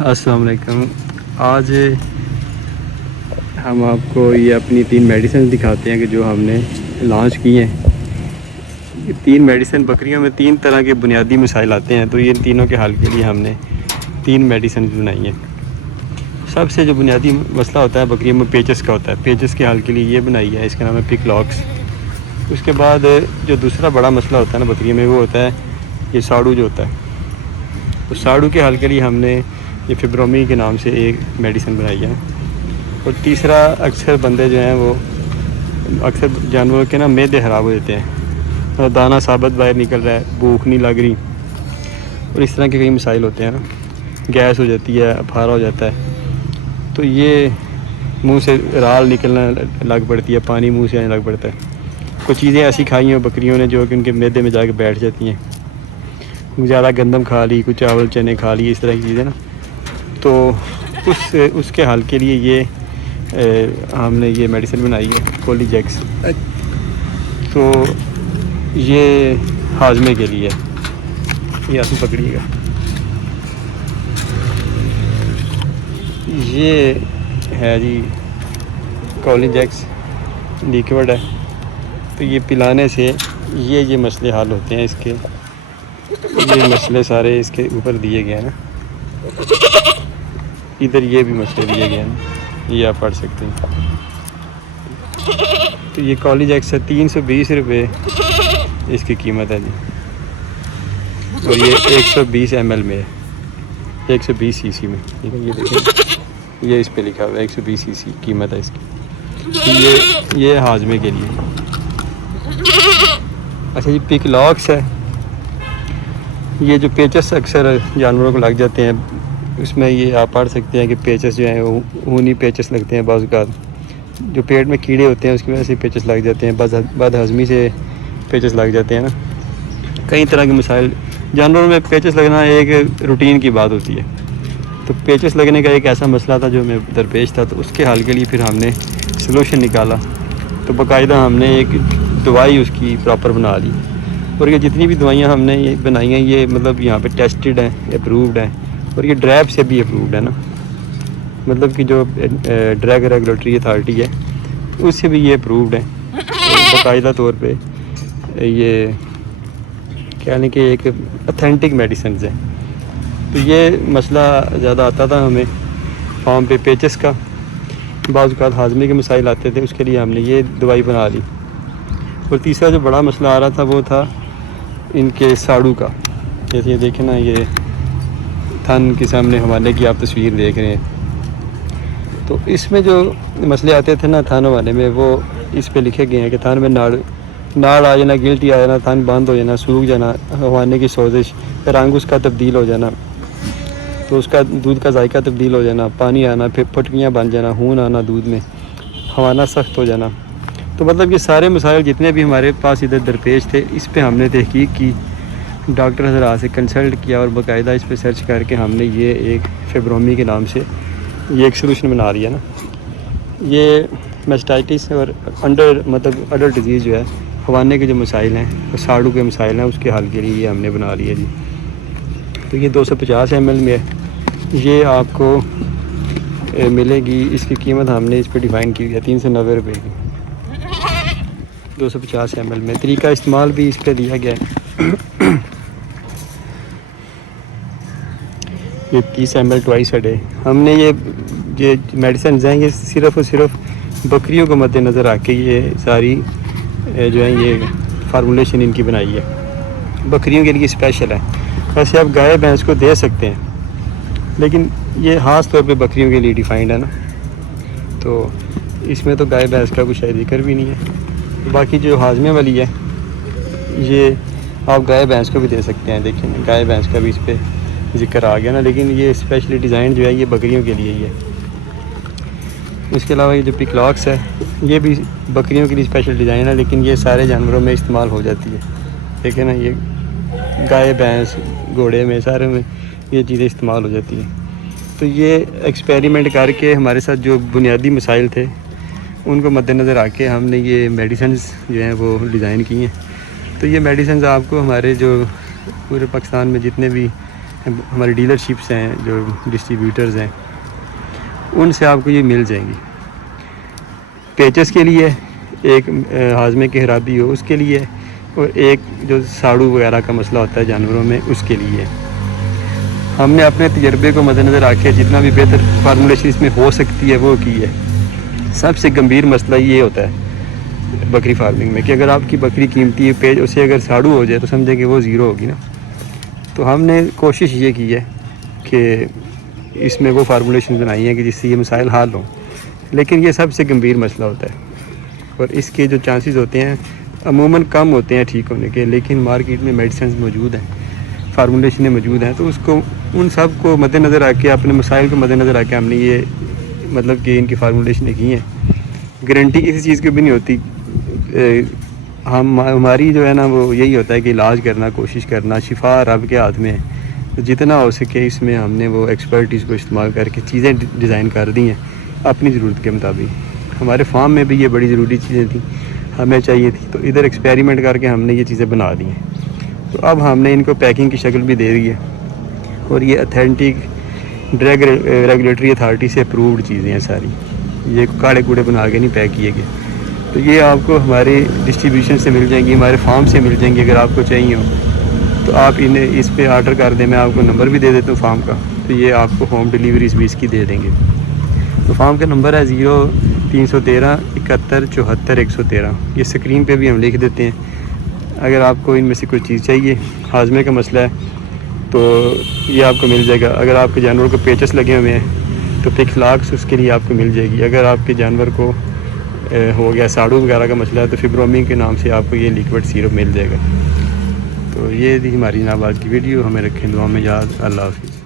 السلام علیکم۔ آج ہم آپ کو یہ اپنی 3 میڈیسن دکھاتے ہیں کہ جو ہم نے لانچ کی ہیں۔ یہ 3 میڈیسن بکریوں میں 3 طرح کے بنیادی مسائل آتے ہیں، تو یہ ان تینوں کے حل کے لیے ہم نے 3 میڈیسن بنائی ہیں۔ سب سے جو بنیادی مسئلہ ہوتا ہے بکریوں میں پیچس کا ہوتا ہے، پیچس کے حل کے لیے یہ بنائی ہے، اس کا نام ہے پک لاکس۔ اس کے بعد جو دوسرا بڑا مسئلہ ہوتا ہے نا بکریوں میں، وہ ہوتا ہے یہ ساڑو جو ہوتا ہے۔ تو ساڑو کے حل کے لیے ہم نے یہ فبرومی کے نام سے ایک میڈیسن بنائی ہے۔ اور تیسرا، اکثر بندے جو ہیں وہ اکثر جانوروں کے نا معدے خراب ہو جاتے ہیں، دانہ ثابت باہر نکل رہا ہے، بھوک نہیں لگ رہی، اور اس طرح کے کئی مسائل ہوتے ہیں نا، گیس ہو جاتی ہے، پھارا ہو جاتا ہے، تو یہ منہ سے رال نکلنا لگ پڑتی ہے، پانی منہ سے آنے لگ پڑتا ہے۔ کچھ چیزیں ایسی کھائی ہیں بکریوں نے جو کہ ان کے معدے میں جا کے بیٹھ جاتی ہیں، زیادہ گندم کھا لی، کچھ چاول چنے کھا لی، اس طرح کی چیزیں نا، تو اس کے حل کے لیے یہ ہم نے یہ میڈیسن بنائی ہے کولی جیکس۔ تو یہ ہاضمے کے لیے یہ آپ پکڑیے گا، یہ ہے جی کولی جیکس لیکوڈ ہے۔ تو یہ پلانے سے یہ مسئلے حل ہوتے ہیں، اس کے یہ مسئلے سارے اس کے اوپر دیے گئے ہیں نا، ادھر یہ بھی مسئلے دیے گئے ہیں، یہ آپ پڑھ سکتے ہیں۔ تو یہ کولی جیکس ہے، 320 روپے اس کی قیمت ہے جی، اور یہ 120 ml میں ہے، 120 cc میں، ٹھیک ہے، یہ دیکھیں یہ اس پہ لکھا ہوا ہے 120 cc قیمت ہے اس کی۔ یہ ہاضمے کے لیے۔ اچھا جی، پک لاکس ہے، یہ جو پیچس اکثر جانوروں کو لگ جاتے ہیں، اس میں یہ آپ پڑھ سکتے ہیں کہ پیچس جو ہیں وہ اونی پیچس لگتے ہیں، بعض اوقات جو پیٹ میں کیڑے ہوتے ہیں اس کی وجہ سے پیچس لگ جاتے ہیں، بد ہضمی سے پیچس لگ جاتے ہیں نا، کئی طرح کے مسائل جانوروں میں پیچس لگنا ایک روٹین کی بات ہوتی ہے۔ تو پیچس لگنے کا ایک ایسا مسئلہ تھا جو میں درپیش تھا، تو اس کے حل کے لیے پھر ہم نے سلوشن نکالا، تو باقاعدہ ہم نے ایک دوائی اس کی پراپر بنا لی، اور یہ جتنی بھی دوائیاں ہم نے یہ بنائی ہیں یہ مطلب یہاں پہ ٹیسٹڈ ہیں، اپرووڈ ہیں، اور یہ ڈریب سے بھی اپرووڈ ہے نا، مطلب کہ جو ڈرگ ریگولیٹری اتھارٹی ہے اس سے بھی یہ اپرووڈ ہے، باقاعدہ طور پہ یہ کہنے کہ ایک اتھینٹک میڈیسنز ہیں۔ تو یہ مسئلہ زیادہ آتا تھا ہمیں فارم پہ پیچس کا، بعض اوقات ہاضمے کے مسائل آتے تھے، اس کے لیے ہم نے یہ دوائی بنا لی۔ اور تیسرا جو بڑا مسئلہ آ رہا تھا وہ تھا ان کے ساڑو کا، جیسے یہ دیکھیں نا، یہ تھن کے سامنے حوالے کی آپ تصویر دیکھ رہے ہیں، تو اس میں جو مسئلے آتے تھے نا تھن والے میں، وہ اس پہ لکھے گئے ہیں کہ تھن میں ناڑ آ جانا، گلٹی آ جانا، تھن بند ہو جانا، سوکھ جانا، حوانے کی سوزش، رنگ اس کا تبدیل ہو جانا، تو اس کا دودھ کا ذائقہ تبدیل ہو جانا، پانی آنا، پھر پھٹکیاں بن جانا، خون آنا دودھ میں، حوانہ سخت ہو جانا۔ تو مطلب یہ سارے مسائل جتنے بھی ہمارے پاس ادھر درپیش تھے، اس پہ ہم نے تحقیق کی، ڈاکٹر حضرات سے کنسلٹ کیا، اور باقاعدہ اس پہ سرچ کر کے ہم نے یہ ایک فبرومی کے نام سے یہ ایک سلوشن بنا لیا نا۔ یہ میسٹائٹس اور مطلب اڈر ڈیزیز جو ہے، حوانے کے جو مسائل ہیں، ساڑو کے مسائل ہیں، اس کے حل کے لیے یہ ہم نے بنا لیا جی۔ تو یہ 250 ml میں ہے، یہ آپ کو ملے گی، اس کی قیمت ہم نے اس پہ ڈیفائن کی ہے 390 روپے کی، 250 ml میں۔ طریقہ استعمال بھی اس پہ دیا گیا ہے، یہ 30 ml ٹوائس اے ڈے۔ ہم نے یہ میڈیسنز ہیں یہ صرف اور صرف بکریوں کو مد نظر رکھ کے یہ ساری جو ہے یہ فارمولیشن ان کی بنائی ہے، بکریوں کے لیے اسپیشل ہے۔ ویسے آپ گائے بھینس کو دے سکتے ہیں، لیکن یہ خاص طور پہ بکریوں کے لیے ڈیفائنڈ ہے نا، تو اس میں تو گائے بھینس کا کوئی شاید ذکر بھی نہیں ہے۔ باقی جو ہاضمے والی ہے یہ آپ گائے بھینس کو بھی دے سکتے ہیں، دیکھیں گائے بھینس کا بھی اس پہ ذکر آ گیا نا، لیکن یہ اسپیشلی ڈیزائن جو ہے یہ بکریوں کے لیے ہی ہے۔ اس کے علاوہ یہ جو پک لاکس ہے یہ بھی بکریوں کے لیے اسپیشل ڈیزائن ہے، لیکن یہ سارے جانوروں میں استعمال ہو جاتی ہے، دیکھیں نا، یہ گائے بھینس گھوڑے میں سارے میں یہ چیزیں استعمال ہو جاتی ہیں۔ تو یہ ایکسپیریمنٹ کر کے ہمارے ساتھ جو بنیادی مسائل تھے ان کو مد نظر رکھ کے ہم نے یہ میڈیسنز جو ہیں وہ ڈیزائن کی ہیں۔ تو یہ میڈیسنز آپ کو ہمارے جو پورے پاکستان میں جتنے بھی ہماری ڈیلرشپس ہیں جو ڈسٹریبیوٹرز ہیں ان سے آپ کو یہ مل جائیں گی. پیچز کے لیے ایک ہاضمے کی خرابی ہو اس کے لیے, اور ایک جو ساڑو وغیرہ کا مسئلہ ہوتا ہے جانوروں میں اس کے لیے. ہم نے اپنے تجربے کو مد نظر رکھے جتنا بھی بہتر فارمولیشن اس میں ہو سکتی ہے وہ کی ہے. سب سے گمبھیر مسئلہ یہ ہوتا ہے بکری فارمنگ میں کہ اگر آپ کی بکری قیمتی پیج اسے اگر ساڑو ہو جائے تو سمجھیں کہ وہ زیرو ہوگی نا. تو ہم نے کوشش یہ کی ہے کہ اس میں وہ فارمولیشن بنائی ہیں کہ جس سے یہ مسائل حل ہوں, لیکن یہ سب سے گمبھیر مسئلہ ہوتا ہے اور اس کے جو چانسز ہوتے ہیں عموماً کم ہوتے ہیں ٹھیک ہونے کے, لیکن مارکیٹ میں میڈیسنز موجود ہیں, فارمولیشنیں موجود ہیں, تو اس کو ان سب کو مد نظر رکھ کے اپنے مسائل کو مد نظر رکھ کے ہم نے یہ مطلب کہ ان کی فارمولیشنیں کی ہیں. گارنٹی کسی چیز کی بھی نہیں ہوتی, ہماری جو ہے نا وہ یہی ہوتا ہے کہ علاج کرنا, کوشش کرنا, شفا رب کے ہاتھ میں ہے. تو جتنا ہو سکے اس میں ہم نے وہ ایکسپرٹیز کو استعمال کر کے چیزیں ڈیزائن کر دی ہیں اپنی ضرورت کے مطابق. ہمارے فارم میں بھی یہ بڑی ضروری چیزیں تھیں, ہمیں چاہیے تھی, تو ادھر ایکسپیریمنٹ کر کے ہم نے یہ چیزیں بنا دی ہیں. تو اب ہم نے ان کو پیکنگ کی شکل بھی دے دی ہے اور یہ اتھینٹک ڈرگ ریگولیٹری اتھارٹی سے اپرووڈ چیزیں ہیں ساری, یہ کاڑے کوڑے بنا کے نہیں پیک کیے گئے. تو یہ آپ کو ہمارے ڈسٹریبیوشن سے مل جائیں گی, ہمارے فارم سے مل جائیں گی. اگر آپ کو چاہیے ہو تو آپ انہیں اس پہ آرڈر کر دیں, میں آپ کو نمبر بھی دے دیتا ہوں فارم کا, تو یہ آپ کو ہوم ڈیلیوریز بھی اس کی دے دیں گے. تو فارم کا نمبر ہے 0313 71 74 113. یہ اسکرین پہ بھی ہم لکھ دیتے ہیں. اگر آپ کو ان میں سے کوئی چیز چاہیے, ہاضمے کا مسئلہ ہے تو یہ آپ کو مل جائے گا. اگر آپ کے جانور کو پیچس لگے ہوئے ہیں تو پکفلاکس اس کے لیے آپ کو مل جائے گی. اگر آپ کے جانور کو ہو گیا ساڑو وغیرہ کا مسئلہ ہے تو فبرومنگ کے نام سے آپ کو یہ لیکوڈ سیرپ مل جائے گا. تو یہ تھی ہماری جناب آج کی ویڈیو. ہمیں رکھیں دعا میں یاد. اللہ حافظ.